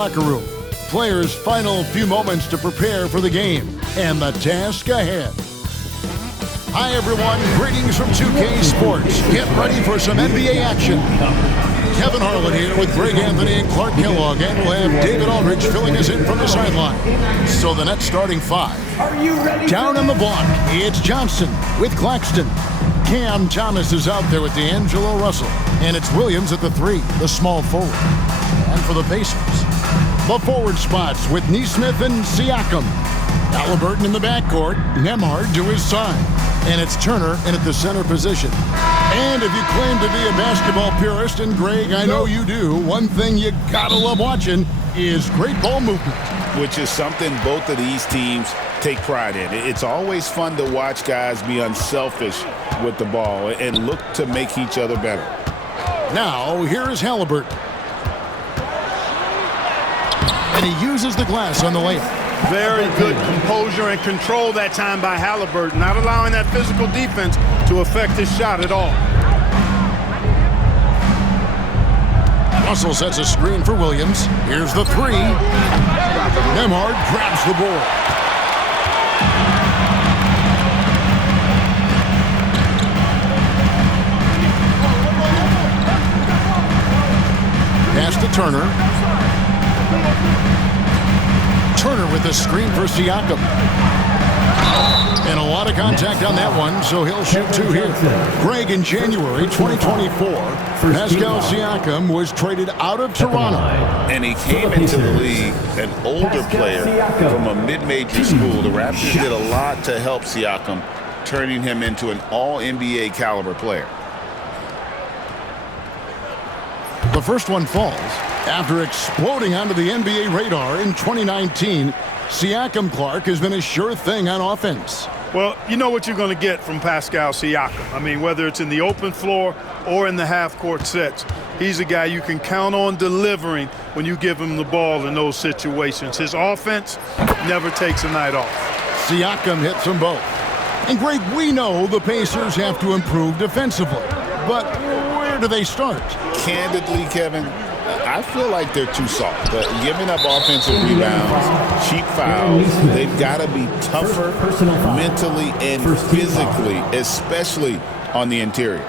Locker room. Players' final few moments to prepare for the game and the task ahead. Hi everyone, greetings from 2K Sports. Get ready for some NBA action. Kevin Harlan here with Greg Anthony and Clark Kellogg, and we'll have David Aldridge filling us in from the sideline. So the Nets starting five. Are you ready? Down on the block, it's Johnson with Claxton. Cam Thomas is out there with D'Angelo Russell. And it's Williams at the three, the small forward. And for the Pacers, the forward spots with Nesmith and Siakam. Halliburton in the backcourt, Nembhard to his side. And it's Turner in at the center position. And if you claim to be a basketball purist, and Greg, I know you do, one thing you gotta love watching is great ball movement. Which is something both of these teams take pride in. It's always fun to watch guys be unselfish with the ball and look to make each other better. Now, here is Halliburton. And he uses the glass on the layup. Very good composure and control that time by Halliburton, not allowing that physical defense to affect his shot at all. Russell sets a screen for Williams. Here's the three. Nembhard grabs the board. Pass to Turner. Turner with the screen for Siakam. And a lot of contact on that one, so he'll shoot two here. Greg, in January 2024, Pascal Siakam was traded out of Toronto. And he came into the league an older player from a mid-major school. The Raptors did a lot to help Siakam, turning him into an all-NBA caliber player. The first one falls. After exploding onto the NBA radar in 2019, Siakam, Clark, has been a sure thing on offense. Well, you know what you're going to get from Pascal Siakam. I mean, whether it's in the open floor or in the half-court sets, he's a guy you can count on delivering when you give him the ball in those situations. His offense never takes a night off. Siakam hits them both. And, Greg, we know the Pacers have to improve defensively. But where do they start? Candidly, Kevin, I feel like they're too soft. Giving up offensive rebounds, cheap fouls, they've got to be tougher mentally and physically, especially on the interior.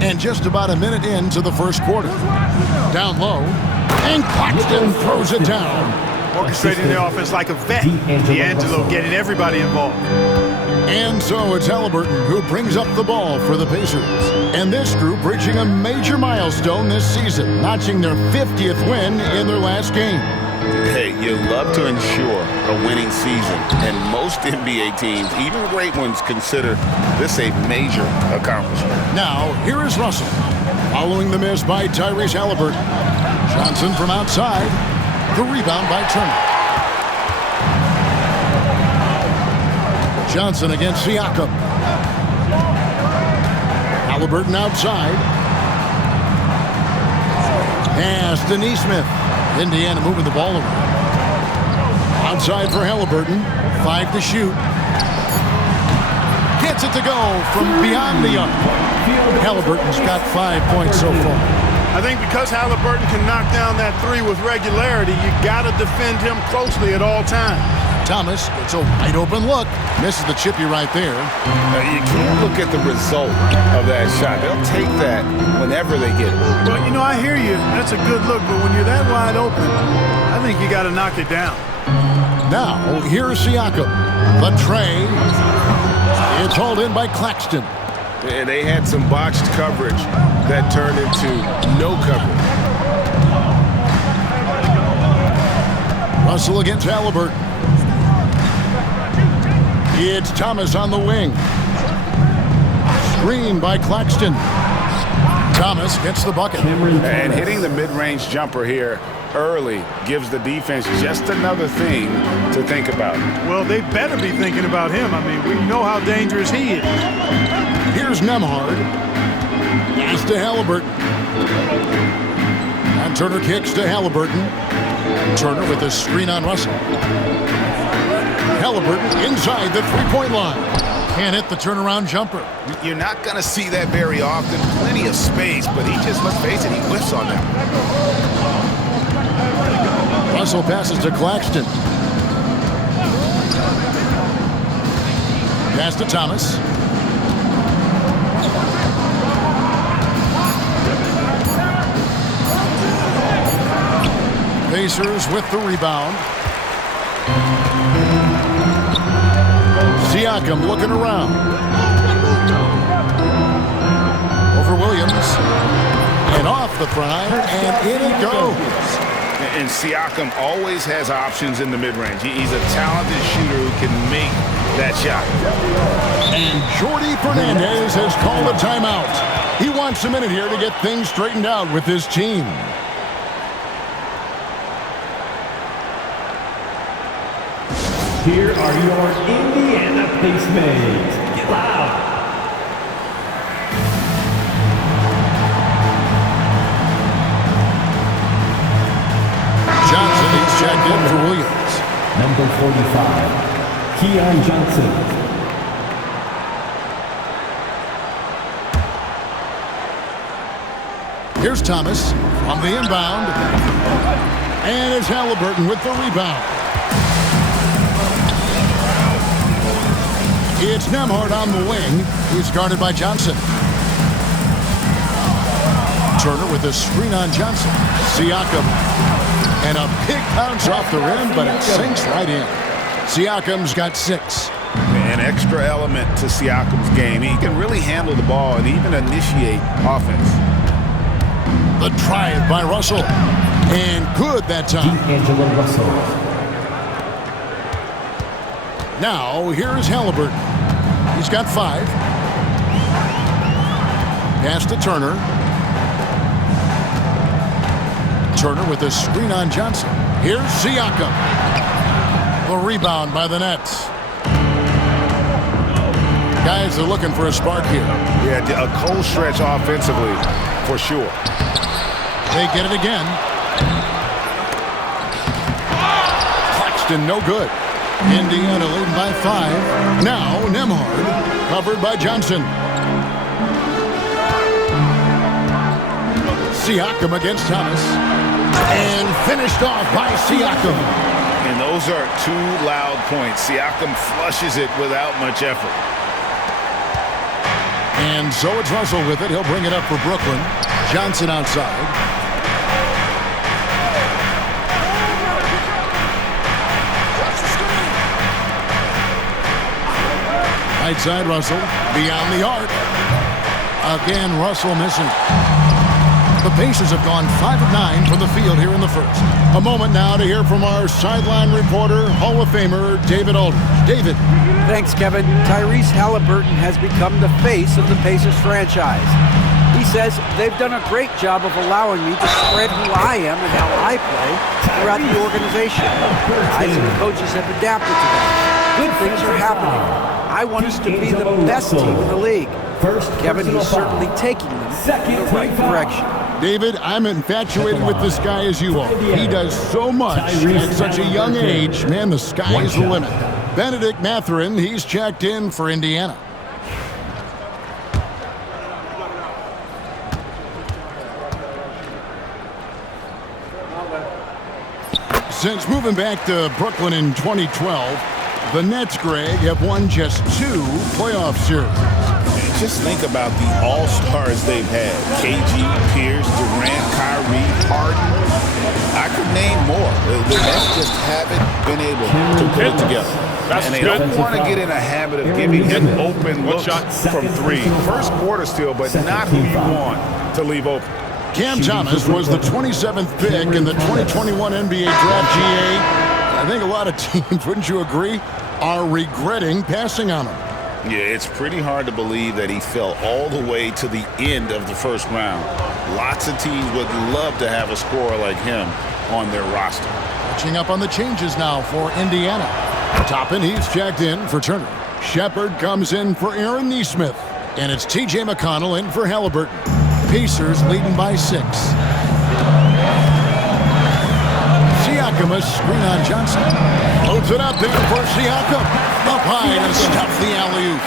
And just about a minute into the first quarter. Down low, and Claxton throws it down. Orchestrating the offense like a vet. D'Angelo getting everybody involved. And so it's Halliburton who brings up the ball for the Pacers. And this group reaching a major milestone this season, notching their 50th win in their last game. Hey, you love to ensure a winning season, and most NBA teams, even great ones, consider this a major accomplishment. Now, here is Russell, following the miss by Tyrese Halliburton. Johnson from outside, the rebound by Turner. Johnson against Siakam. Halliburton outside. Pass to Nesmith. Indiana moving the ball around. Outside for Halliburton. 5 to shoot. Gets it to go from beyond the arc. Halliburton's got 5 points so far. I think because Halliburton can knock down that three with regularity, you got to defend him closely at all times. Thomas, it's a wide open look. Misses the chippy right there. You can't look at the result of that shot. They'll take that whenever they get it. Well, you know, I hear you. That's a good look, but when you're that wide open, I think you got to knock it down. Now, here's Siakam. The tray. It's hauled in by Claxton. And they had some botched coverage that turned into no coverage. Russell against Halliburton. It's Thomas on the wing. Screen by Claxton. Thomas gets the bucket. And hitting the mid-range jumper here early gives the defense just another thing to think about. Well, they better be thinking about him. I mean, we know how dangerous he is. Here's Nembhard. Pass to Halliburton. And Turner kicks to Halliburton. Turner with a screen on Russell. Halliburton inside the three-point line. Can't hit the turnaround jumper. You're not going to see that very often. Plenty of space, but he just, let's face it, he whiffs on that. Russell passes to Claxton. Pass to Thomas. Pacers with the rebound. Siakam looking around. Over Williams. And off the prime, and in it goes. And Siakam always has options in the mid-range. He's a talented shooter who can make that shot. And Jordi Fernandez has called a timeout. He wants a minute here to get things straightened out with his team. Here are your Indiana Pacemates. Get loud. Johnson is checked in for Williams. Number 45, Keon Johnson. Here's Thomas on the inbound. And it's Halliburton with the rebound. It's Nembhard on the wing. He's guarded by Johnson. Turner with a screen on Johnson. Siakam. And a big bounce off the rim, but it sinks right in. Siakam's got 6. An extra element to Siakam's game. He can really handle the ball and even initiate offense. The drive by Russell. And good that time. D'Angelo Russell. Now, here's Halliburton. He's got 5. Pass to Turner. Turner with a screen on Johnson. Here's Siakam. The rebound by the Nets. Guys are looking for a spark here. Yeah, a cold stretch offensively, for sure. They get it again. Claxton, no good. Indiana leading by 5. Now, Nembhard, covered by Johnson. Siakam against Thomas. And finished off by Siakam. And those are 2 loud points. Siakam flushes it without much effort. And so it's Russell with it. He'll bring it up for Brooklyn. Johnson outside. Right side, Russell. Beyond the arc. Again, Russell missing. The Pacers have gone 5 of 9 from the field here in the first. A moment now to hear from our sideline reporter, Hall of Famer David Aldridge. David. Thanks, Kevin. Tyrese Halliburton has become the face of the Pacers franchise. He says they've done a great job of allowing me to spread who I am and how I play throughout the organization. Guys and the coaches have adapted to that. Good things are happening. I want us to be the best team in the league. Kevin, he's certainly taking them in the right direction. David, I'm infatuated with this guy as you are. He does so much at such a young age. Man, the sky is the limit. Benedict Mathurin, he's checked in for Indiana. Since moving back to Brooklyn in 2012, the Nets, Greg, have won just 2 playoff series. Just think about the all-stars they've had. KG, Pierce, Durant, Kyrie, Harden. I could name more. The Nets just haven't been able to put it together. And they don't want to get in a habit of giving him open looks from 3. First quarter still, but not who you want to leave open. Cam Thomas was the 27th pick in the 2021 NBA Draft. GA. I think a lot of teams, wouldn't you agree, are regretting passing on him. Yeah, it's pretty hard to believe that he fell all the way to the end of the first round. Lots of teams would love to have a scorer like him on their roster. Catching up on the changes now for Indiana. Toppin, he's checked in for Turner. Shepard comes in for Aaron Nesmith. And it's T.J. McConnell in for Halliburton. Pacers leading by 6. Siakam, a screen on Johnson. Loads it up there for Siakam. Up high to stuff the alley-oop.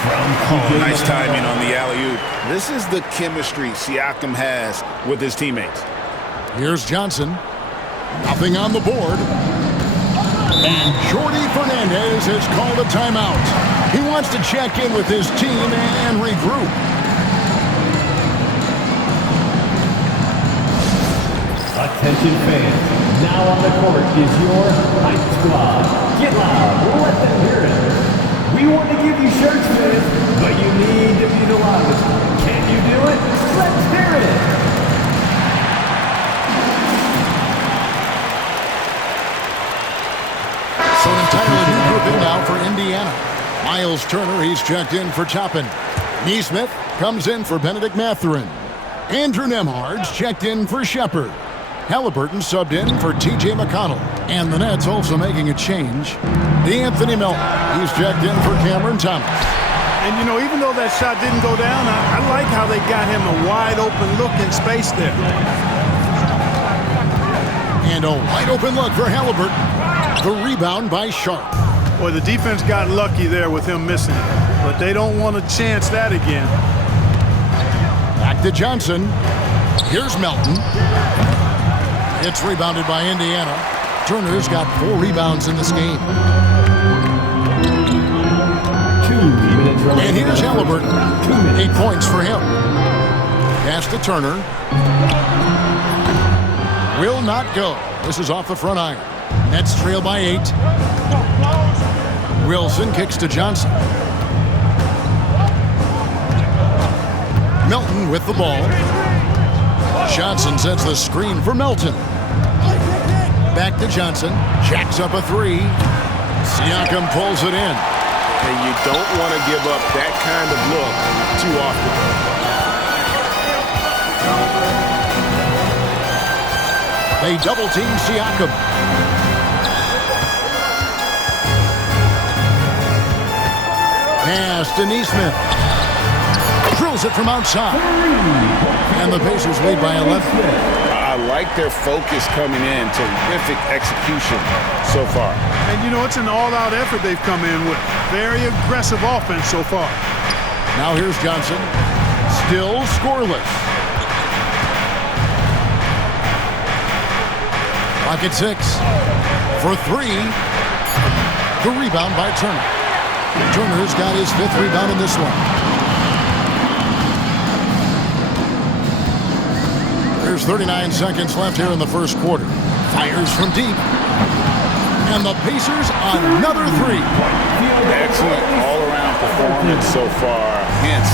Oh, nice timing on the alley-oop. This is the chemistry Siakam has with his teammates. Here's Johnson. Nothing on the board. And Jordi Fernandez has called a timeout. He wants to check in with his team and regroup. Attention fans, now on the court is your hype squad. Get loud, let them hear it. We want to give you shirts, fans, but you need to be the loudest. Can you do it? Let's hear it. So an entirely new grouping now for Indiana. Miles Turner, he's checked in for Toppin. Neesmith comes in for Benedict Mathurin. Andrew Nembhard's checked in for Shepard. Halliburton subbed in for T.J. McConnell. And the Nets also making a change. D'Anthony Melton, he's checked in for Cameron Thomas. And, you know, even though that shot didn't go down, I like how they got him a wide-open look in space there. And a wide-open look for Halliburton. The rebound by Sharp. Boy, the defense got lucky there with him missing it. But they don't want to chance that again. Back to Johnson. Here's Melton. It's rebounded by Indiana. Turner's got 4 rebounds in this game. 2 minutes remaining. And here's Halliburton. 8 points for him. Pass to Turner. Will not go. This is off the front iron. Nets trail by 8. Wilson kicks to Johnson. Melton with the ball. Johnson sets the screen for Melton. Back to Johnson. Jacks up a 3. Siakam pulls it in. And you don't want to give up that kind of look too often. They double team Siakam. Pass to Neesmith. Drills it from outside. And the Pacers lead by 11. I like their focus coming in. Terrific execution so far. And, you know, it's an all-out effort they've come in with. Very aggressive offense so far. Now here's Johnson. Still scoreless. Clock at 6. For 3. The rebound by Turner. Turner's got his 5th rebound in this one. There's 39 seconds left here in the first quarter. Fires from deep. And the Pacers another 3. Excellent all-around performance so far, hence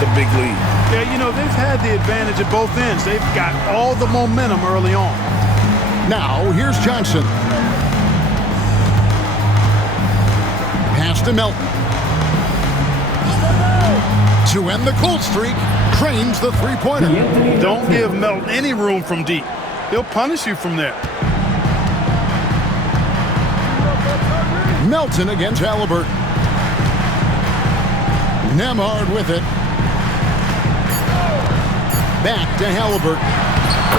the big lead. Yeah, you know, they've had the advantage at both ends. They've got all the momentum early on. Now, here's Johnson. Pass to Melton. To end the cold streak, trains the three-pointer. Don't give Melton any room from deep. He'll punish you from there. Melton against Halliburton. Nembhard with it. Back to Halliburton.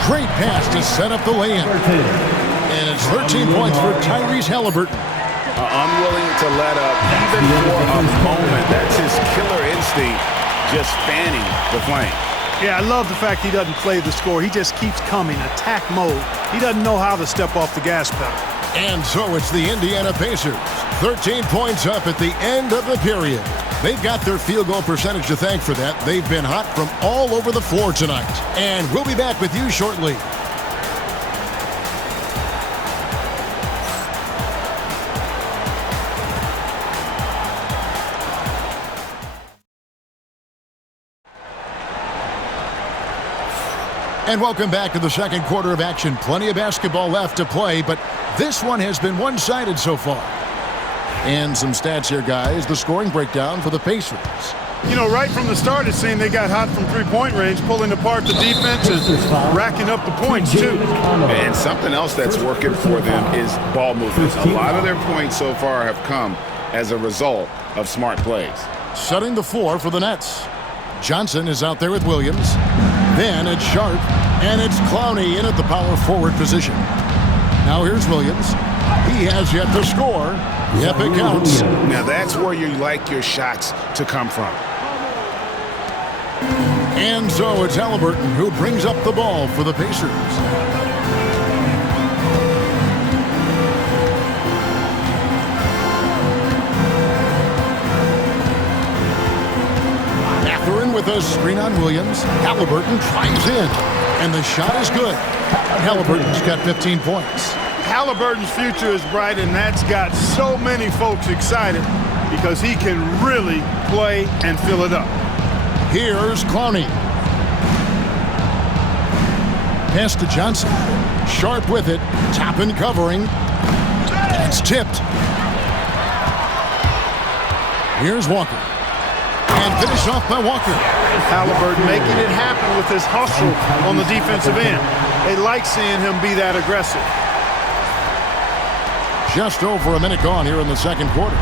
Great pass to set up the lay-in. And it's 13 points for Tyrese Halliburton. Unwilling to let up even for a moment. That's his killer instinct, just fanning the flame. Yeah, I love the fact he doesn't play the score. He just keeps coming, attack mode. He doesn't know how to step off the gas pedal. And so it's the Indiana Pacers. 13 points up at the end of the period. They've got their field goal percentage to thank for that. They've been hot from all over the floor tonight. And we'll be back with you shortly. And welcome back to the second quarter of action. Plenty of basketball left to play, but this one has been one-sided so far. And some stats here, guys. The scoring breakdown for the Pacers. You know, right from the start, it seemed they got hot from three-point range, pulling apart the defense and racking up the points, too. And something else that's working for them is ball movement. A lot of their points so far have come as a result of smart plays. Setting the floor for the Nets. Johnson is out there with Williams. Then it's Sharp, and it's Clowney in at the power forward position. Now here's Williams. He has yet to score. Yep, it counts. Now that's where you like your shots to come from. And so it's Halliburton who brings up the ball for the Pacers. Mathurin with a screen on Williams. Halliburton drives in, and the shot is good. Halliburton's got 15 points. Halliburton's future is bright, and that's got so many folks excited because he can really play and fill it up. Here's Clowney. Pass to Johnson. Sharp with it. Top and covering. It's tipped. Here's Walker. And finished off by Walker. Halliburton making it happen with his hustle on the defensive end. They like seeing him be that aggressive. Just over a minute gone here in the second quarter.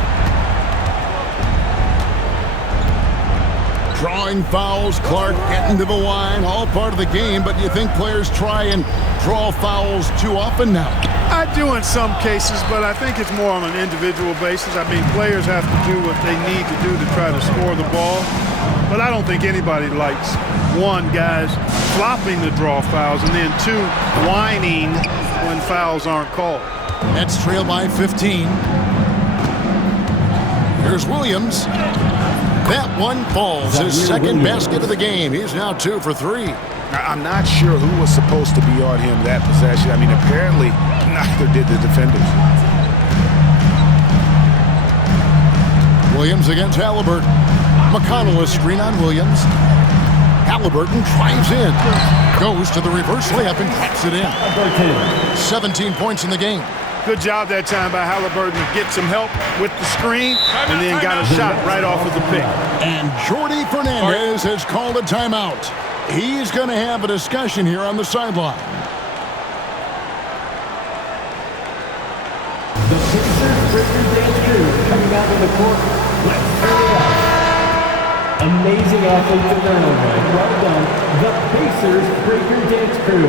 Drawing fouls, Clark getting to the line, all part of the game, but you think players try and draw fouls too often now? I do in some cases, but I think it's more on an individual basis. I mean, players have to do what they need to do to try to score the ball, but I don't think anybody likes, one, guys flopping the draw fouls, and then two, whining when fouls aren't called. Nets trail by 15. Here's Williams. That one falls, his second basket of the game. He's now 2 for 3. I'm not sure who was supposed to be on him that possession. I mean, apparently neither did the defenders. Williams against Halliburton. McConnell a screen on Williams. Halliburton drives in. Goes to the reverse layup and claps it in. 17 points in the game. Good job that time by Halliburton to get some help with the screen and then got a shot right off of the pick. And Jordi Fernandez has called a timeout. He's going to have a discussion here on the sideline. The Pacers Breaker Dance Crew coming out of the court. Let's turn it up. Amazing offensive turnover. Well done. The Pacers Breaker Dance Crew.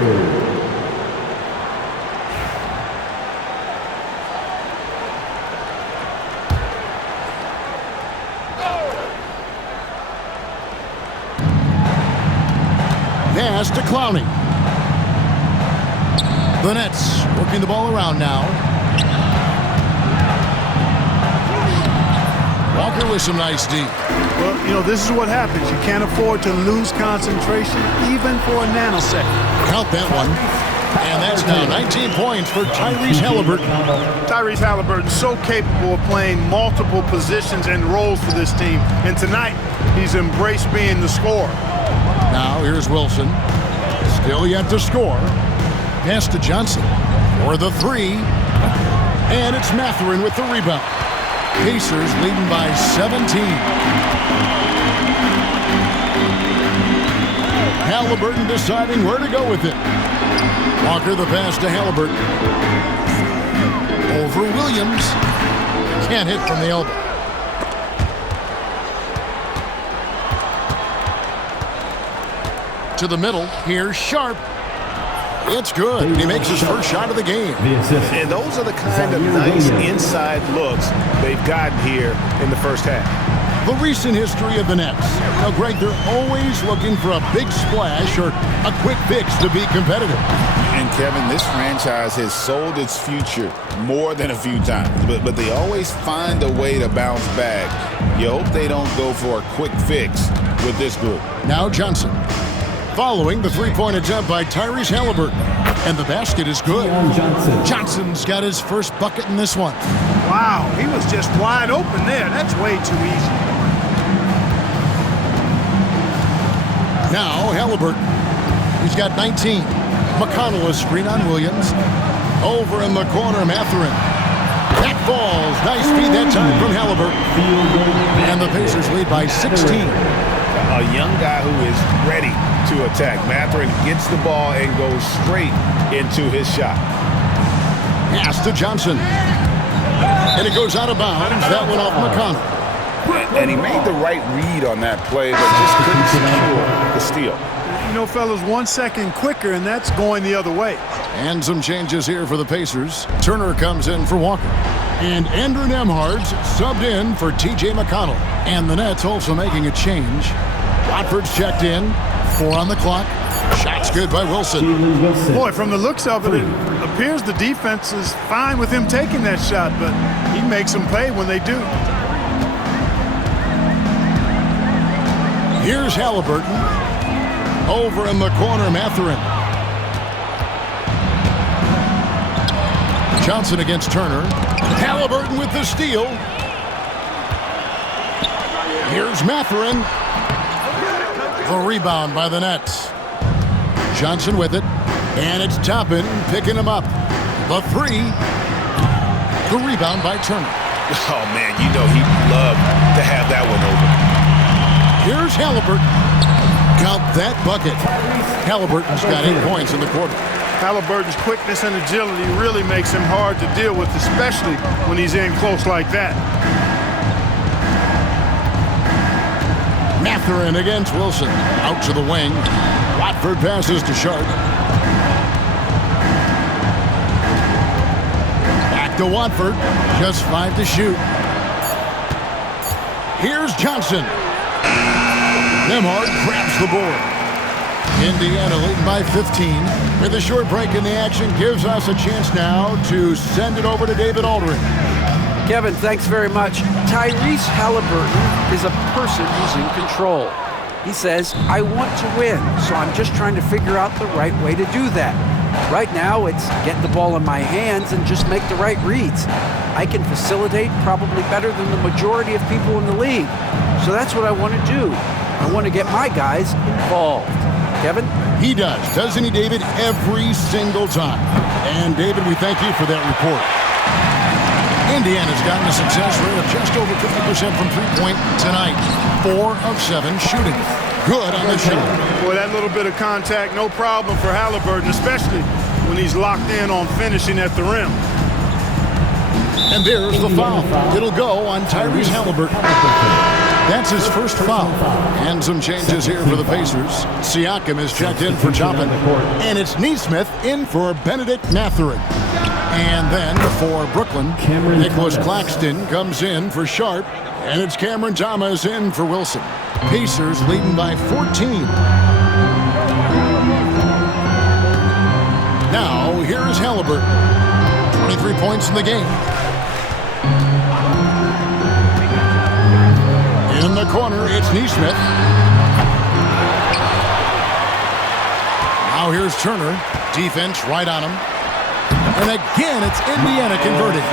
Pass to Clowney. The Nets working the ball around now. Walker with some nice D. Well, you know, this is what happens. You can't afford to lose concentration even for a nanosecond. Count that one. And that's now 19 points for Tyrese Halliburton. Tyrese Halliburton so capable of playing multiple positions and roles for this team. And tonight, he's embraced being the scorer. Now here's Wilson. Still yet to score. Pass to Johnson for the 3. And it's Mathurin with the rebound. Pacers leading by 17. Halliburton deciding where to go with it. Walker the pass to Halliburton. Over Williams. Can't hit from the elbow. To the middle. Here's Sharp. It's good. He makes his first shot of the game. And those are the kind of nice inside looks they've gotten here in the first half. The recent history of the Nets. Now, Greg, they're always looking for a big splash or a quick fix to be competitive. And, Kevin, this franchise has sold its future more than a few times, but they always find a way to bounce back. You hope they don't go for a quick fix with this group. Now Johnson. Following the three-point attempt by Tyrese Halliburton. And the basket is good. Johnson's got his first bucket in this one. Wow, he was just wide open there. That's way too easy. Now Halliburton. He's got 19. McConnell a screen on Williams. Over in the corner, Mathurin. That falls. Nice feed that time from Halliburton. And the Pacers lead by 16. A young guy who is ready to attack. Mathurin gets the ball and goes straight into his shot. Pass to Johnson. And it goes out of bounds. That went off McConnell. And he made the right read on that play, but just couldn't secure the steal. You know, fellas, 1 second quicker, and that's going the other way. And some changes here for the Pacers. Turner comes in for Walker. And Andrew Nembhard's subbed in for T.J. McConnell. And the Nets also making a change. Watford's checked in. 4 on the clock. Shot's good by Wilson. Boy, from the looks of it, it appears the defense is fine with him taking that shot, but he makes them pay when they do. Here's Halliburton. Over in the corner, Mathurin. Johnson against Turner. Halliburton with the steal. Here's Mathurin. The rebound by the Nets. Johnson with it. And it's Toppin picking him up. The 3. The rebound by Turner. Oh, man, you know he'd love to have that one over. Here's Halliburton. Count that bucket. Halliburton's got 8 points in the quarter. Halliburton's quickness and agility really makes him hard to deal with, especially when he's in close like that. Mathurin against Wilson. Out to the wing. Watford passes to Sharp. Back to Watford. Just 5 to shoot. Here's Johnson. Nembhard grabs the board. Indiana leading by 15. With a short break in the action, gives us a chance now to send it over to David Aldridge. Kevin, thanks very much. Tyrese Halliburton is a person who's in control. He says, I want to win, so I'm just trying to figure out the right way to do that. Right now, it's get the ball in my hands and just make the right reads. I can facilitate probably better than the majority of people in the league. So that's what I want to do. I want to get my guys involved. Kevin? He does, doesn't he, David? Every single time. And, David, we thank you for that report. Indiana's gotten a success rate of just over 50% from three-point tonight. 4 of 7 shooting. Good on the shot. Boy, that little bit of contact, no problem for Halliburton, especially when he's locked in on finishing at the rim. And there's the foul. It'll go on Tyrese Halliburton. That's his first foul. And some changes here for the Pacers. Siakam is checked in for Toppin. And it's Nesmith in for Benedict Mathurin. And then for Brooklyn, Nicholas Claxton comes in for Sharp. And it's Cameron Thomas in for Wilson. Pacers leading by 14. Now, here is Halliburton. 23 points in the game. In the corner, it's Nesmith. Now here's Turner. Defense right on him. And again, it's Indiana converting.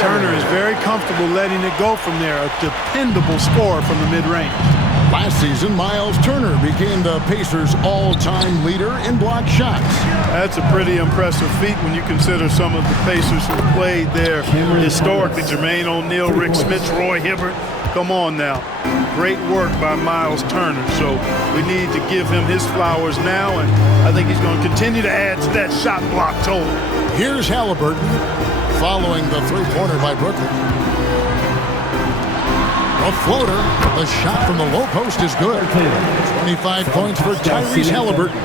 Turner is very comfortable letting it go from there. A dependable scorer from the mid-range. Last season, Miles Turner became the Pacers' all-time leader in block shots. That's a pretty impressive feat when you consider some of the Pacers who played there historically. Jermaine O'Neal, Rick Smits, Roy Hibbert. Come on now. Great work by Miles Turner. So we need to give him his flowers now, and I think he's going to continue to add to that shot block total. Here's Halliburton following the three-pointer by Brooklyn. A floater. The shot from the low post is good. 25 points for Tyrese Halliburton.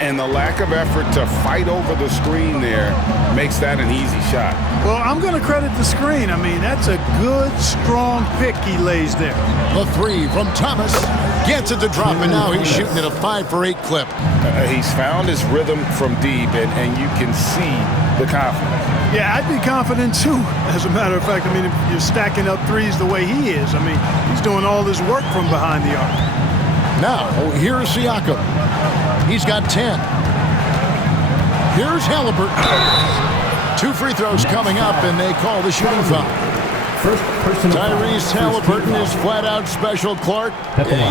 And the lack of effort to fight over the screen there makes that an easy shot. Well, I'm going to credit the screen. I mean, that's a good, strong pick he lays there. The 3 from Thomas. Gets it to drop, and now he's shooting at a 5 for 8 clip. He's found his rhythm from deep, and you can see the confidence. Yeah, I'd be confident too, as a matter of fact. I mean, if you're stacking up threes the way he is, I mean, he's doing all this work from behind the arc. Now, here's Siakam. He's got 10. Here's Halliburton. 2 free throws coming up, and they call the shooting foul. Tyrese Halliburton is flat out special, Clark.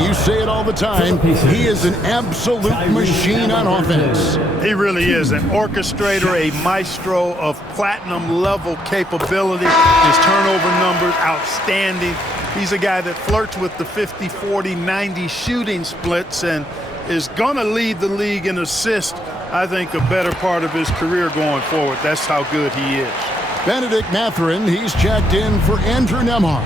You say it all the time. He is an absolute machine on offense. He really is an orchestrator, a maestro of platinum-level capability. His turnover numbers, outstanding. He's a guy that flirts with the 50, 40, 90 shooting splits and is going to lead the league in assists, I think, a better part of his career going forward. That's how good he is. Benedict Mathurin, he's checked in for Andrew Nembhard.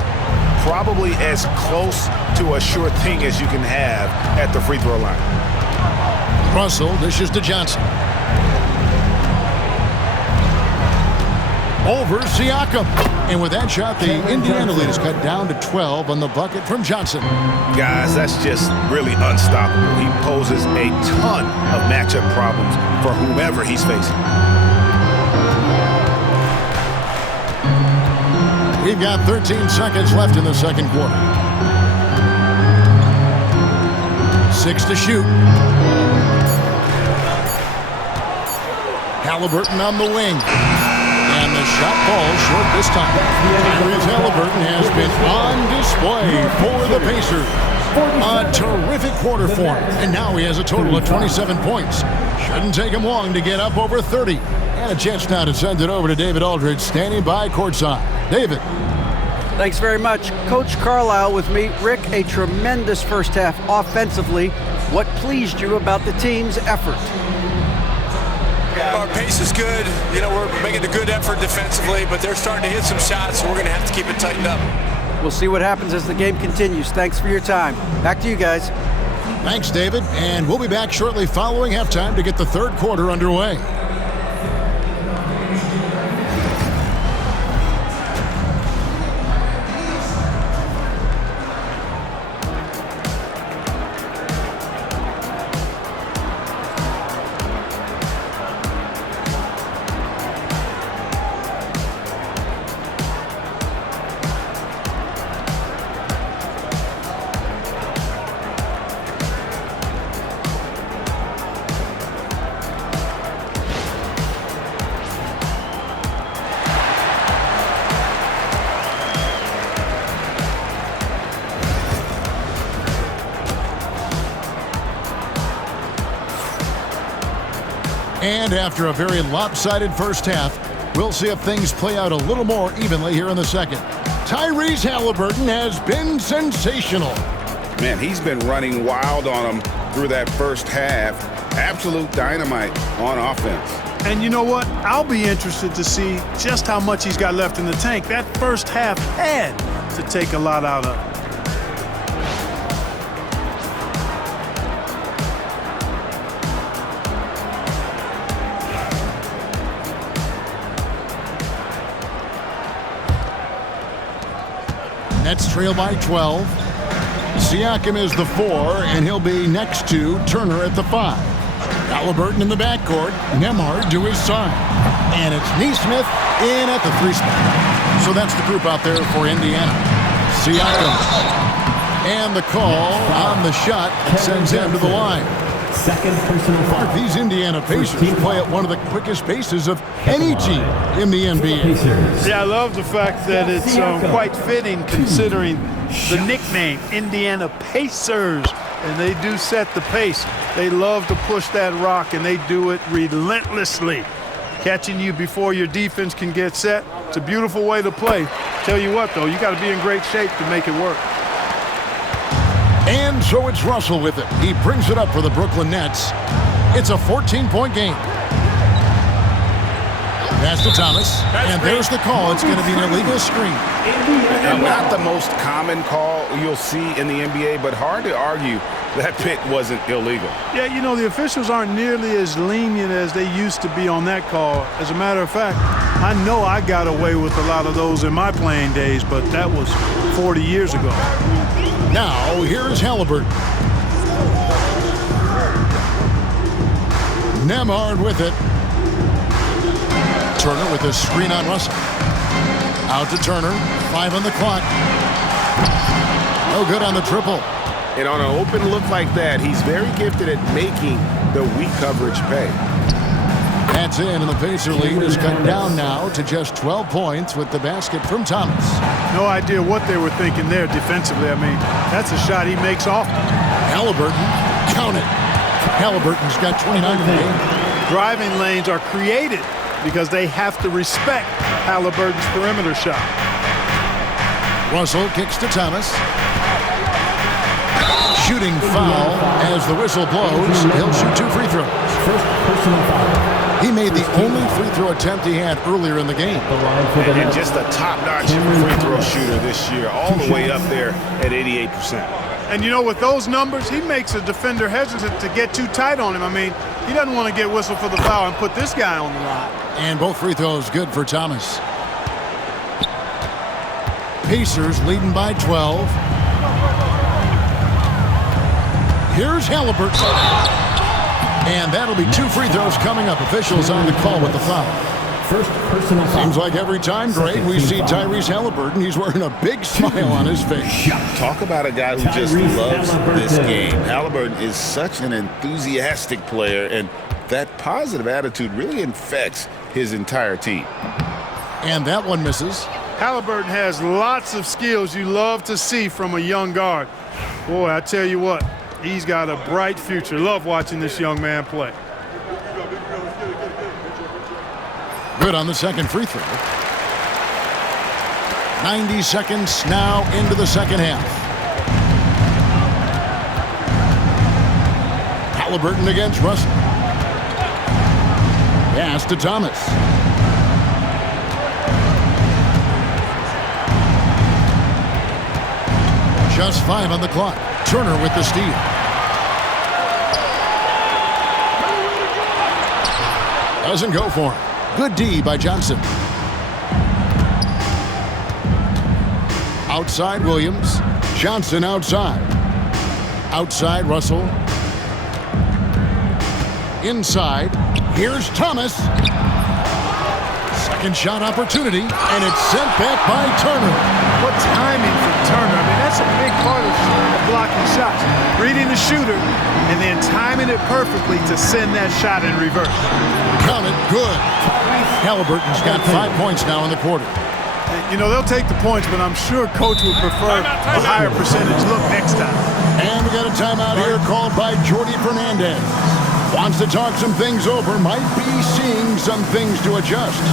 Probably as close to a sure thing as you can have at the free throw line. Russell dishes to Johnson. over Siakam. And with that shot, the Indiana lead is cut down to 12 on the bucket from Johnson. Guys, that's just really unstoppable. He poses a ton of matchup problems for whomever he's facing. We've got 13 seconds left in the second quarter. 6 to shoot. Halliburton on the wing. And the shot falls short this time. Tyrese Halliburton has been on display for the Pacers. A terrific quarter for him. And now he has a total of 27 points. Shouldn't take him long to get up over 30. And a chance now to send it over to David Aldridge, standing by courtside. David. Thanks very much. Coach Carlisle with me. Rick, a tremendous first half offensively. What pleased you about the team's effort? Our pace is good. You know, we're making a good effort defensively, but they're starting to hit some shots, so we're going to have to keep it tightened up. We'll see what happens as the game continues. Thanks for your time. Back to you guys. Thanks, David. And we'll be back shortly following halftime to get the third quarter underway. And after a very lopsided first half, we'll see if things play out a little more evenly here in the second. Tyrese Halliburton has been sensational. Man, he's been running wild on him through that first half. Absolute dynamite on offense. And you know what? I'll be interested to see just how much he's got left in the tank. That first half had to take a lot out of him. Nets trail by 12. Siakam is the 4, and he'll be next to Turner at the 5. Halliburton in the backcourt. Nembhard to his side. And it's Nesmith in at the 3 spot. So that's the group out there for Indiana. Siakam. And the call on the shot that sends him to the line. Second personal foul. These Indiana Pacers play at one of the quickest paces of any team in the NBA. Yeah, I love the fact that it's quite fitting considering the nickname, Indiana Pacers. And they do set the pace. They love to push that rock, and they do it relentlessly. Catching you before your defense can get set. It's a beautiful way to play. Tell you what, though, you got to be in great shape to make it work. And so it's Russell with it. He brings it up for the Brooklyn Nets. It's a 14-point game. Pass to Thomas, and there's the call. It's going to be an illegal screen. Not the most common call you'll see in the NBA, but hard to argue that pick wasn't illegal. Yeah, you know, the officials aren't nearly as lenient as they used to be on that call. As a matter of fact, I know I got away with a lot of those in my playing days, but that was 40 years ago. Now, here's Halliburton. Nembhard with it. Turner with a screen on Russell. Out to Turner. 5 on the clock. No good on the triple. And on an open look like that, he's very gifted at making the weak coverage pay. That's in, and the Pacer lead is cut down now to just 12 points with the basket from Thomas. No idea what they were thinking there defensively. I mean, that's a shot he makes often. Halliburton, count it. Halliburton's got 29 in the game. Driving lanes are created because they have to respect Halliburton's perimeter shot. Russell kicks to Thomas. Shooting foul as the whistle blows. He'll shoot 2 free throws. First personal foul. He made the only free throw attempt he had earlier in the game. And just a top-notch free throw shooter this year, all the way up there at 88%. And you know, with those numbers, he makes a defender hesitant to get too tight on him. I mean, he doesn't want to get whistled for the foul and put this guy on the line. And both free throws good for Thomas. Pacers leading by 12. Here's Halliburton. And that'll be 2 free throws coming up. Officials on the call with the foul. First personal foul. Seems like every time, Greg, we see Tyrese Halliburton, he's wearing a big smile on his face. Talk about a guy who just loves this game. Halliburton is such an enthusiastic player, and that positive attitude really infects his entire team. And that one misses. Halliburton has lots of skills you love to see from a young guard. Boy, I tell you what, he's got a bright future. Love watching this young man play. Good on the second free throw. 90 seconds now into the second half. Halliburton against Russell. Pass to Thomas. Just 5 on the clock. Turner with the steal. Doesn't go for him. Good D by Johnson. Outside Williams. Johnson outside. Outside Russell. Inside. Here's Thomas. Second shot opportunity, and it's sent back by Turner. What timing from Turner. I mean, that's a big part of blocking shots. Reading the shooter and then timing it perfectly to send that shot in reverse. Count it, good. Halliburton's got 5 points now in the quarter. You know, they'll take the points, but I'm sure coach would prefer a higher percentage look next time. And we got a timeout here called by Jordi Fernandez. Wants to talk some things over, might be seeing some things to adjust.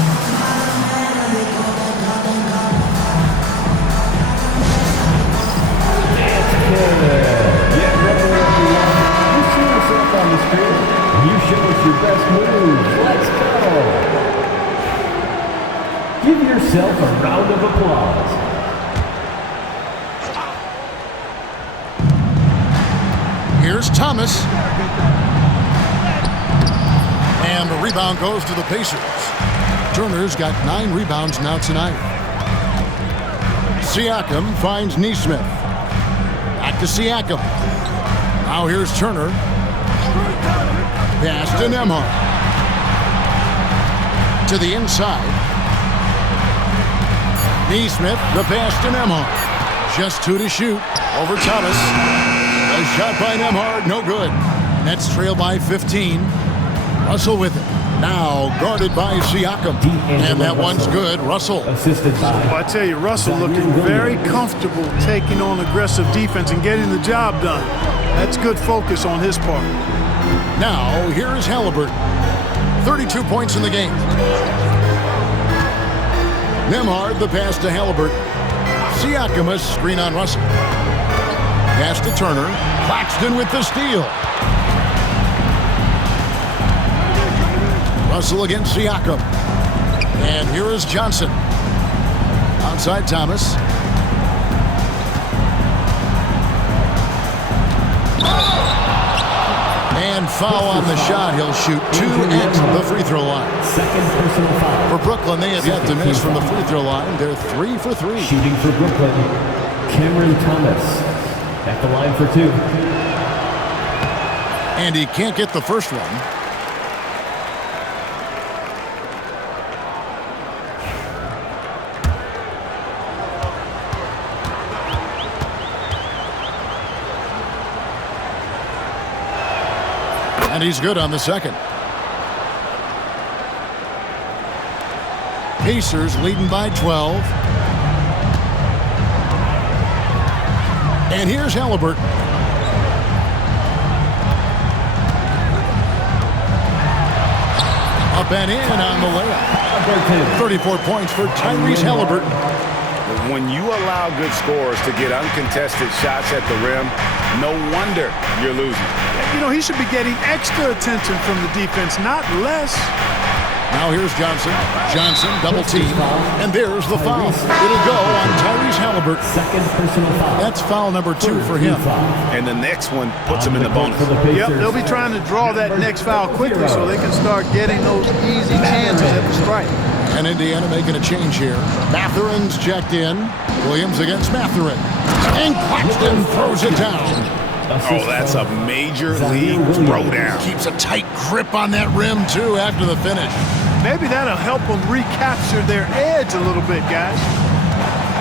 Get ready, everyone. You see yourself on the screen. You show us your best moves. Let's go. Give yourself a round of applause. Here's Thomas. And the rebound goes to the Pacers. Turner's got 9 rebounds now tonight. Siakam finds Nesmith. Back to Siakam. Now here's Turner. Pass to Nembhard. To the inside. Nesmith, the pass to Nembhard. Just 2 to shoot. Over Thomas. A shot by Nembhard, no good. Nets trail by 15. Russell with it. Now guarded by Siakam. And that one's good. Russell. Assisted by. Well, I tell you, Russell looking very comfortable taking on aggressive defense and getting the job done. That's good focus on his part. Now, here's Halliburton. 32 points in the game. Nembhard, the pass to Halliburton. Siakam, a screen on Russell. Pass to Turner. Claxton with the steal. Russell against Siakam. And here is Johnson. Outside Thomas. And foul on the shot. He'll shoot 2 at the free throw line. Second personal foul. For Brooklyn, they have yet to miss from the free throw line. They're 3 for 3. Shooting for Brooklyn, Cameron Thomas at the line for 2. And he can't get the first one. And he's good on the second. Pacers leading by 12. And here's Halliburton. Up and in on the layup. 34 points for Tyrese Halliburton. When you allow good scorers to get uncontested shots at the rim, no wonder you're losing. You know, he should be getting extra attention from the defense, not less. Now here's Johnson. Johnson double team. And there's the foul. It'll go on Tyrese Haliburton. Second personal foul. That's foul number 2 for him. And the next one puts him in the bonus. Yep, they'll be trying to draw that next foul quickly so they can start getting those easy chances at the strike. And Indiana making a change here. Mathurin's checked in. Williams against Mathurin. And Claxton throws it down. Oh, that's a major league throwdown. Keeps a tight grip on that rim, too, after the finish. Maybe that'll help them recapture their edge a little bit, guys.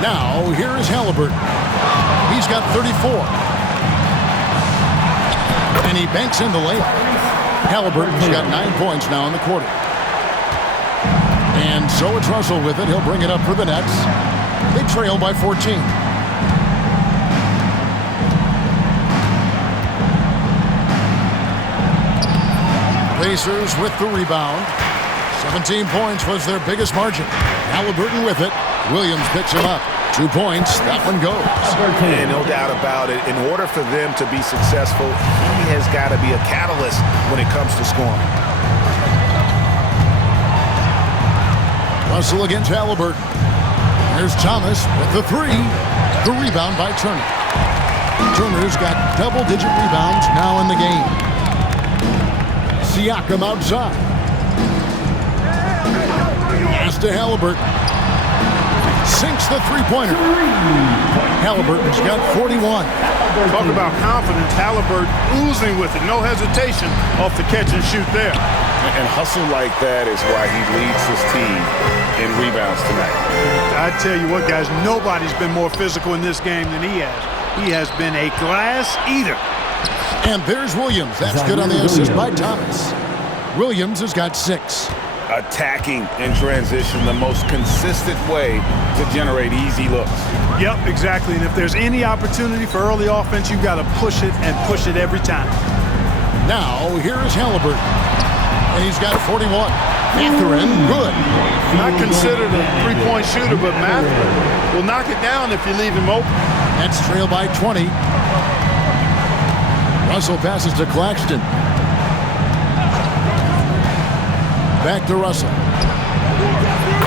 Now, here is Haliburton. He's got 34. And he banks in the layup. Haliburton's got 9 points now in the quarter. And so it's Russell with it. He'll bring it up for the Nets. They trail by 14. Pacers with the rebound. 17 points was their biggest margin. Haliburton with it. Williams picks him up. 2 points. That one goes. And no doubt about it, in order for them to be successful, he has got to be a catalyst when it comes to scoring. Russell against Haliburton. There's Thomas with the 3. The rebound by Turner. Turner's got double-digit rebounds now in the game. Siakam outside. Pass to Haliburton. Sinks the three-pointer. Haliburton's got 41. Talk about confidence. Haliburton oozing with it. No hesitation off the catch and shoot there. And hustle like that is why he leads his team in rebounds tonight. I tell you what, guys, nobody's been more physical in this game than he has. He has been a glass eater. And there's Williams. That's good on the assist by Thomas. Williams has got 6. Attacking in transition, the most consistent way to generate easy looks. Yep, exactly. And if there's any opportunity for early offense, you've got to push it and push it every time. Now, here is Haliburton. And he's got 41. Mathurin, good. Not considered a three-point shooter, but Mathurin will knock it down if you leave him open. That's trailed by 20. Russell passes to Claxton. Back to Russell.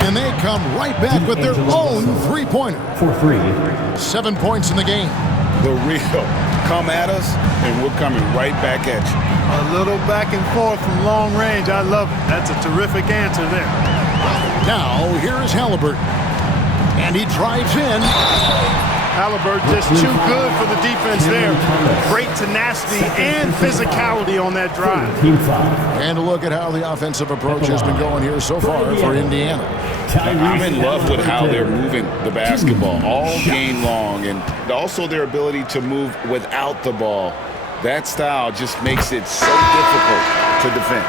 And they come right back with their own three-pointer. For 3. 7 points in the game. The real come at us, and we're coming right back at you. A little back and forth from long range. I love it. That's a terrific answer there. Now, here is Haliburton. And he drives in. Haliburton just too good for the defense there. Great tenacity and physicality on that drive. Team foul. And a look at how the offensive approach has been going here so far for Indiana. I'm in love with how they're moving the basketball all game long, and also their ability to move without the ball. That style just makes it so difficult to defend.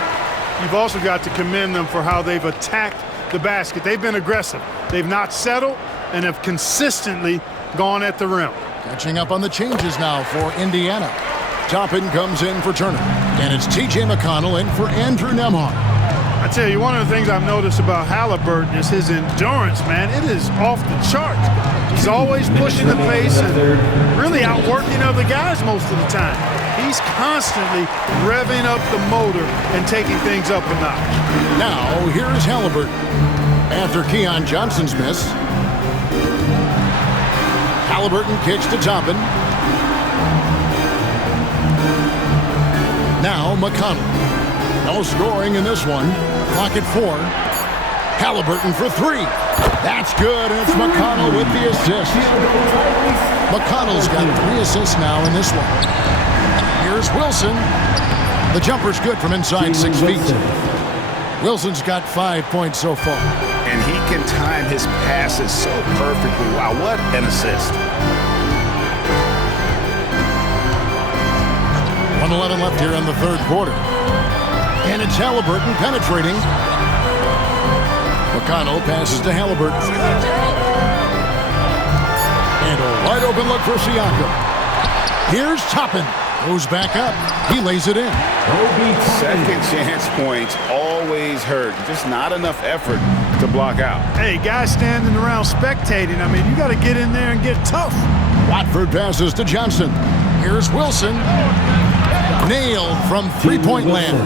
You've also got to commend them for how they've attacked the basket. They've been aggressive. They've not settled and have consistently gone at the rim. Catching up on the changes now for Indiana. Toppin comes in for Turner. And it's T.J. McConnell in for Andrew Nembhard. I tell you, one of the things I've noticed about Haliburton is his endurance, man. It is off the charts. He's always pushing the pace and really outworking other guys most of the time. He's constantly revving up the motor and taking things up a notch. Now, here is Haliburton. After Keon Johnson's miss, Haliburton kicks to Toppin. Now McConnell. No scoring in this one. Clock at 4. Haliburton for 3. That's good, and it's McConnell with the assist. McConnell's got 3 assists now in this one. Here's Wilson. The jumper's good from inside 6 feet. Wilson's got 5 points so far. And he can time his passes so perfectly. Wow, what an assist. 1:11 left here in the third quarter. And it's Haliburton penetrating. McConnell passes to Haliburton. And a wide open look for Siakam. Here's Toppin. Goes back up. He lays it in. Second chance points always hurt. Just not enough effort to block out. Hey, guys standing around spectating, I mean, you got to get in there and get tough. Watford passes to Johnson. Here's Wilson. Nailed from three-point land.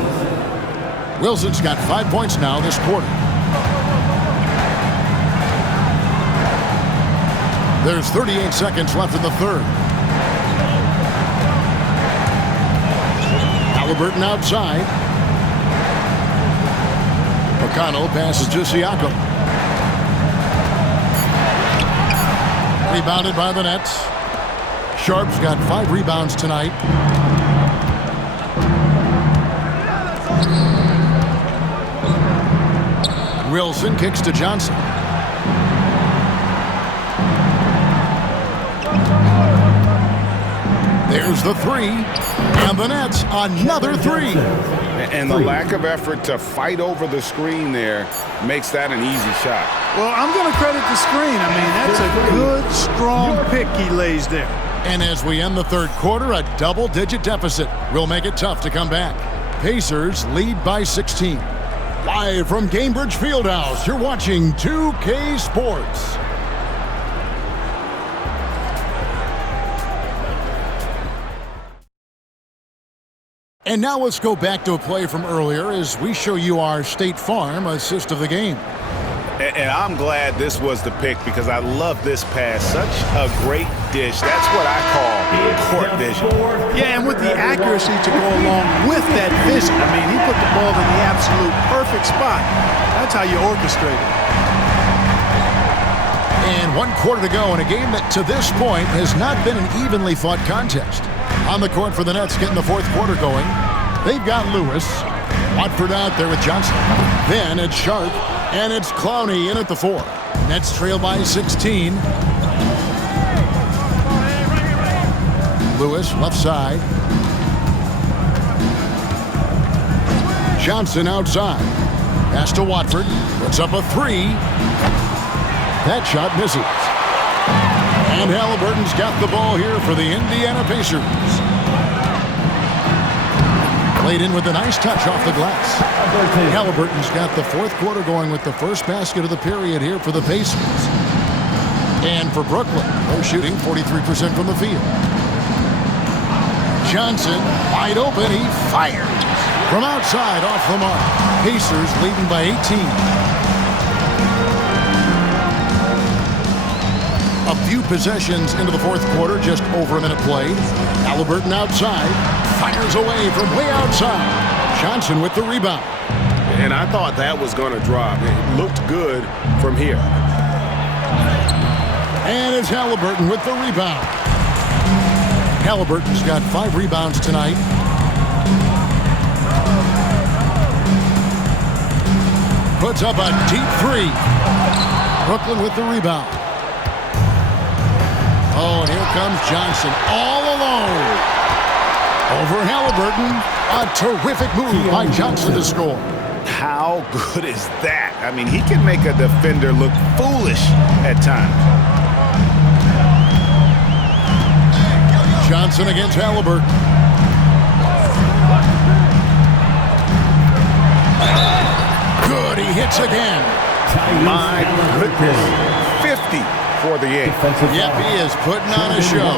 Wilson's got 5 points now this quarter. There's 38 seconds left in the third. Halliburton outside. McConnell passes to Siakam. Rebounded by the Nets. Sharp's got 5 rebounds tonight. Wilson kicks to Johnson. There's the three, and the Nets another three. And the lack of effort to fight over the screen there makes that an easy shot. Well, I'm going to credit the screen. I mean, that's a good, strong pick he lays there. And as we end the third quarter, a double-digit deficit will make it tough to come back. Pacers lead by 16. Live from Gainbridge Fieldhouse, you're watching 2K Sports. And now let's go back to a play from earlier as we show you our State Farm assist of the game. And I'm glad this was the pick because I love this pass. Such a great dish. That's what I call court vision. Yeah, and with the accuracy to go along with that vision. I mean, he put the ball in the absolute perfect spot. That's how you orchestrate it. And 1 quarter to go in a game that to this point has not been an evenly fought contest. On the court for the Nets getting the fourth quarter going. They've got Lewis. Watford out there with Johnson. Then it's Sharp. And it's Clowney in at the 4. Nets trail by 16. Lewis left side. Johnson outside. Pass to Watford. Puts up a 3. That shot misses. And Halliburton's got the ball here for the Indiana Pacers. Played in with a nice touch off the glass. Halliburton's got the fourth quarter going with the first basket of the period here for the Pacers. And for Brooklyn, they're shooting 43% from the field. Johnson, wide open, he fires. From outside, off the mark. Pacers leading by 18. A few possessions into the fourth quarter, just over a minute played. Halliburton outside, fires away from way outside. Johnson with the rebound. And I thought that was going to drop. It looked good from here. And it's Halliburton with the rebound. Halliburton's got 5 rebounds tonight. Puts up a deep 3. Brooklyn with the rebound. Oh, and here comes Johnson all alone. Over Halliburton. A terrific move by Johnson to score. How good is that? I mean, he can make a defender look foolish at times. Johnson against Halliburton. Good, he hits again. My goodness. 50 for the 8. Yep, he is putting on a show.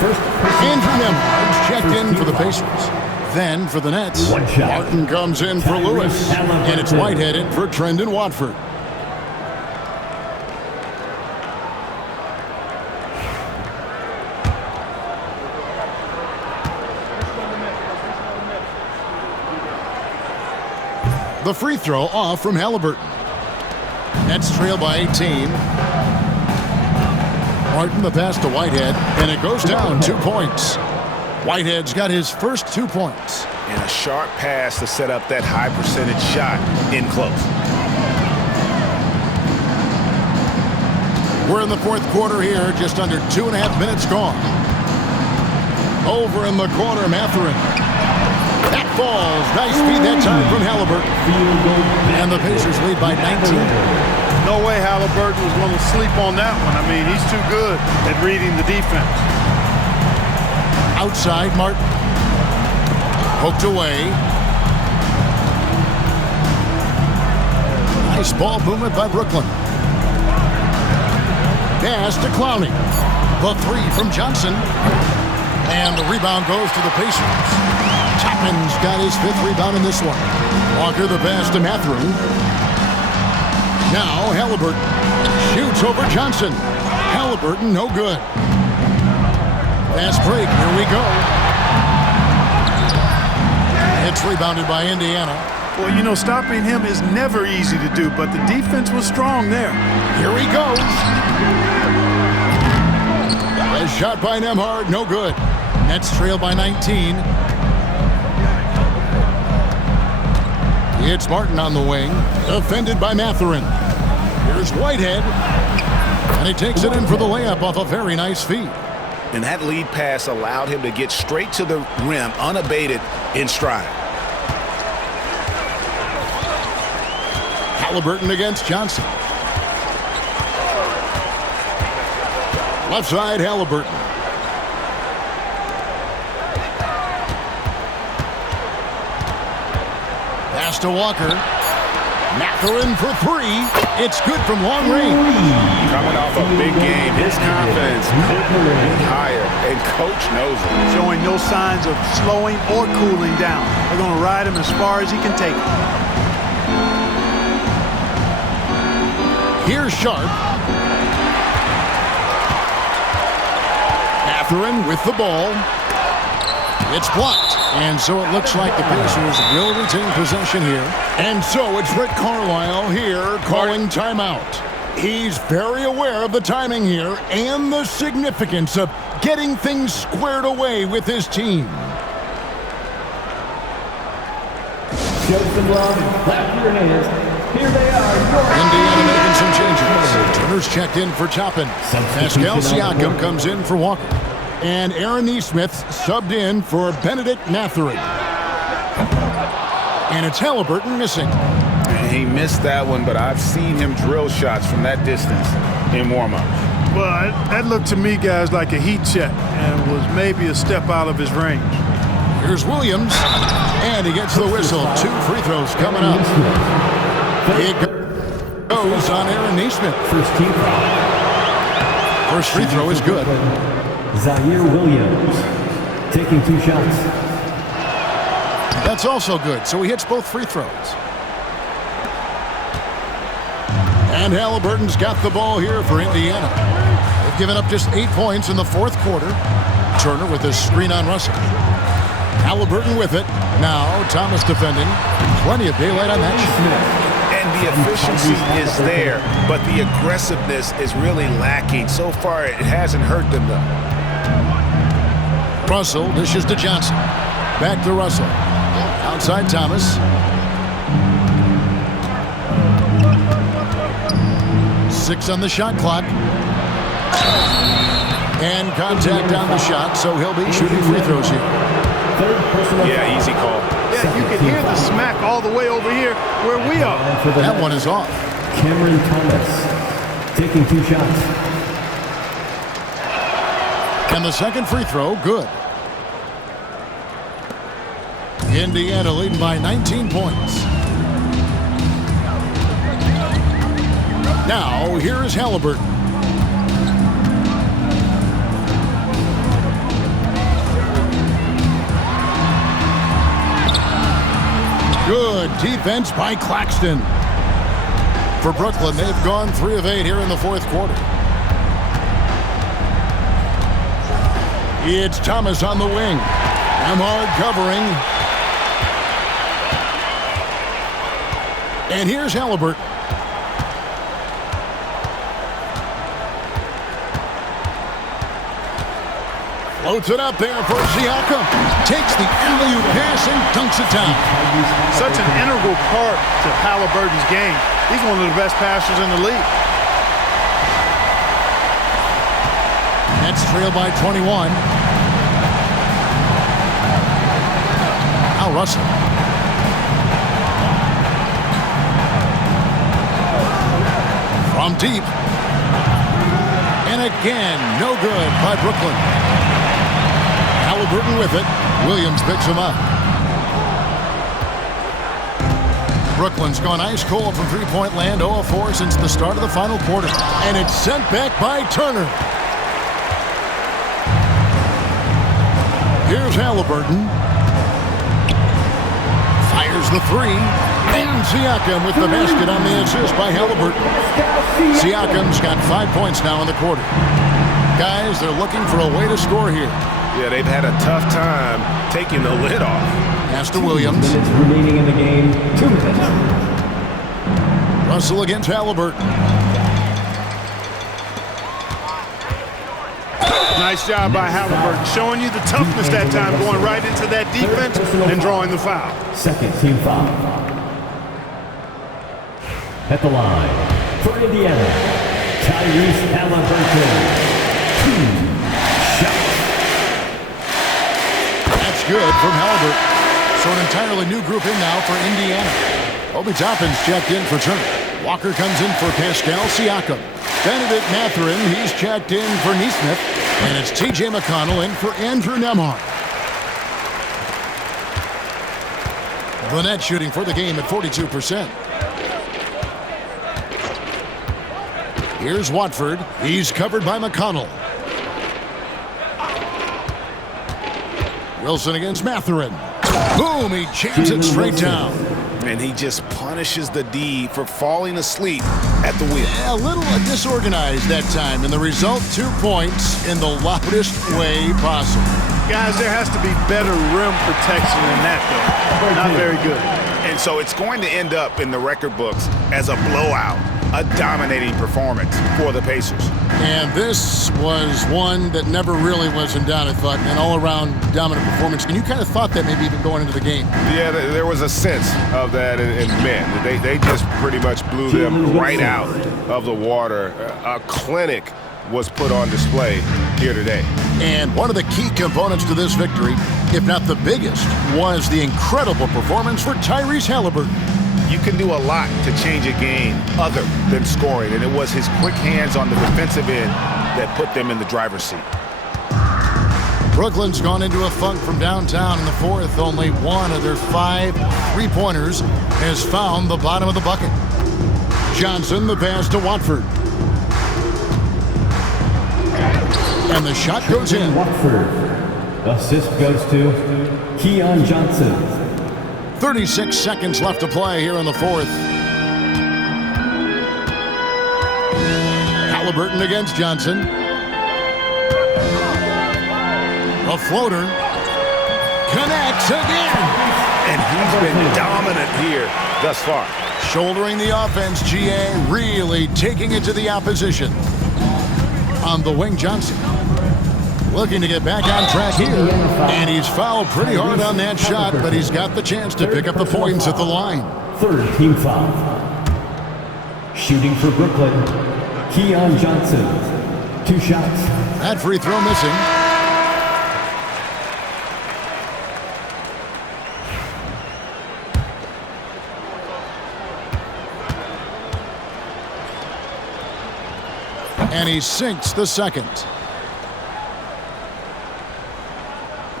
Andrew Nembhard checked in for the Pacers. Then for the Nets, Martin comes in for Lewis. And it's Whitehead in for Trendon Watford. The free throw off from Halliburton. Nets trail by 18. Martin the pass to Whitehead, and it goes down 2 points. Whitehead's got his first 2 points. And a sharp pass to set up that high percentage shot in close. We're in the fourth quarter here, just under 2.5 minutes gone. Over in the corner, Mathurin. That falls. Nice feed that time from Halliburton. And the Pacers lead by 19. No way Halliburton was going to sleep on that one. I mean, he's too good at reading the defense. Outside, Martin. Poked away. Nice ball movement by Brooklyn. Pass to Clowney. The 3 from Johnson. And the rebound goes to the Pacers. Toppin's got his 5th rebound in this one. Walker the pass to Mathurin. Now Halliburton shoots over Johnson. Halliburton no good. Fast break, here we go. It's rebounded by Indiana. Well, you know, stopping him is never easy to do, but the defense was strong there. Here he goes. A shot by Nembhard, no good. Nets trail by 19. It's Martin on the wing, defended by Mathurin. Here's Whitehead, and he takes it in for the layup off a very nice feed. And that lead pass allowed him to get straight to the rim unabated in stride. Halliburton against Johnson. Left side, Halliburton. Pass to Walker. Mathurin for 3. It's good from long range. Coming off a big game, his confidence couldn't be higher, and coach knows it. Showing no signs of slowing or cooling down. They're going to ride him as far as he can take it. Here's Sharp. Mathurin with the ball. It's blocked. And so it looks like the Pacers will retain possession here. And so it's Rick Carlisle here calling timeout. He's very aware of the timing here and the significance of getting things squared away with his team. Show some love and clap your hands. Here they are. Indiana making some changes. Turner's checked in for Toppin. Pascal Siakam comes in for Walker. And Aaron Nesmith subbed in for Benedict Mathurin. And it's Halliburton missing. And he missed that one, but I've seen him drill shots from that distance in warm-up. Well, that looked to me, guys, like a heat check and was maybe a step out of his range. Here's Williams. And he gets the whistle. 2 free throws coming up. It goes on Aaron Nesmith. First free throw is good. Zaire Williams taking 2 shots. That's also good, so he hits both free throws. And Halliburton's got the ball here for Indiana. They've given up just 8 points in the 4th quarter. Turner with a screen on Russell. Halliburton with it. Now Thomas defending. Plenty of daylight on that shot. And the efficiency is there, but the aggressiveness is really lacking. So far, it hasn't hurt them, though. Russell dishes to Johnson. Back to Russell. Outside Thomas. Six on the shot clock. And contact on the shot, so he'll be shooting free throws here. Yeah, easy call. Yeah, you can hear the smack all the way over here where we are. That one is off. Cameron Thomas taking 2 shots. And the second free throw, good. Indiana leading by 19 points. Now, here is Halliburton. Good defense by Claxton. For Brooklyn, they've gone 3 of 8 here in the 4th quarter. It's Thomas on the wing. Nembhard covering. And here's Halliburton. Floats it up there for Siakam. Takes the alley-oop pass and dunks it down. Such an integral part to Halliburton's game. He's one of the best passers in the league. Nets trail by 21. Now Russell. From deep. And again, no good by Brooklyn. Halliburton with it. Williams picks him up. Brooklyn's gone ice cold from three-point land, 0 of 4 since the start of the final quarter. And it's sent back by Turner. Here's Halliburton. the three. And Siakam with the basket on the assist by Halliburton. Siakam's got 5 points now in the quarter. Guys, they're looking for a way to score here. Yeah, they've had a tough time taking the lid off. Pass to Williams. 2 minutes remaining in the game. 2 minutes. Russell against Halliburton. Nice job by Halliburton, showing you the toughness that time, going right into that defense and drawing the foul. Second team foul. At the line, for Indiana, Tyrese Halliburton. 2 shots. That's good from Halliburton. So an entirely new group in now for Indiana. Obi Toppin's checked in for Turner. Walker comes in for Pascal Siakam. Benedict Mathurin, he's checked in for Neesmith. And it's T.J. McConnell in for Andrew Nembhard. The net shooting for the game at 42%. Here's Watford. He's covered by McConnell. Wilson against Mathurin. Boom, he jams it straight down. And he just punishes the D for falling asleep at the wheel. Yeah, a little disorganized that time, and the result, 2 points in the loudest way possible. Guys, there has to be better rim protection than that, though. Not very good. And so it's going to end up in the record books as a blowout, a dominating performance for the Pacers. And this was one that never really was in doubt, I thought, an all-around dominant performance. And you kind of thought that maybe even going into the game. Yeah, there was a sense of that in men. They just pretty much blew them right out of the water. A clinic was put on display here today. And one of the key components to this victory, if not the biggest, was the incredible performance for Tyrese Halliburton. You can do a lot to change a game other than scoring, and it was his quick hands on the defensive end that put them in the driver's seat. Brooklyn's gone into a funk from downtown in the fourth. Only one of their 5 3-pointers has found the bottom of the bucket. Johnson, the pass to Watford. And the shot goes in. Watford. Assist goes to Keon Johnson. 36 seconds left to play here in the fourth. Halliburton against Johnson. A floater. Connects again. And he's been dominant here thus far. Shouldering the offense, GA really taking it to the opposition. On the wing, Johnson. Looking to get back on track here. And he's fouled pretty hard on that shot, but he's got the chance to pick up the points at the line. Third team foul. Shooting for Brooklyn, Keon Johnson. 2 shots. That free throw missing. And he sinks the second.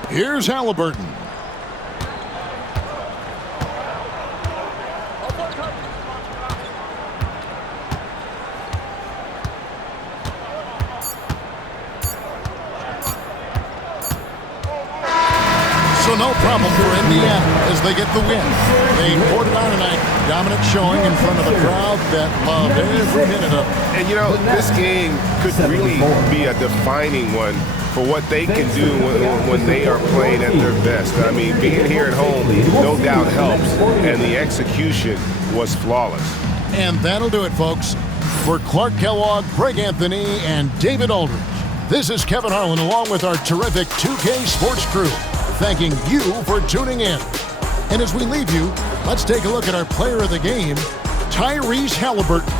Here's Halliburton. So no problem for Indiana as they get the win. They poured it on tonight. Dominant showing in front of a crowd that loved every minute of it. And you know, this game could really be a defining one for what they can do when they are playing at their best. I mean, being here at home no doubt helps, and the execution was flawless. And that'll do it, folks. For Clark Kellogg, Greg Anthony, and David Aldridge, this is Kevin Harlan along with our terrific 2K Sports crew, thanking you for tuning in. And as we leave you, let's take a look at our player of the game, Tyrese Halliburton.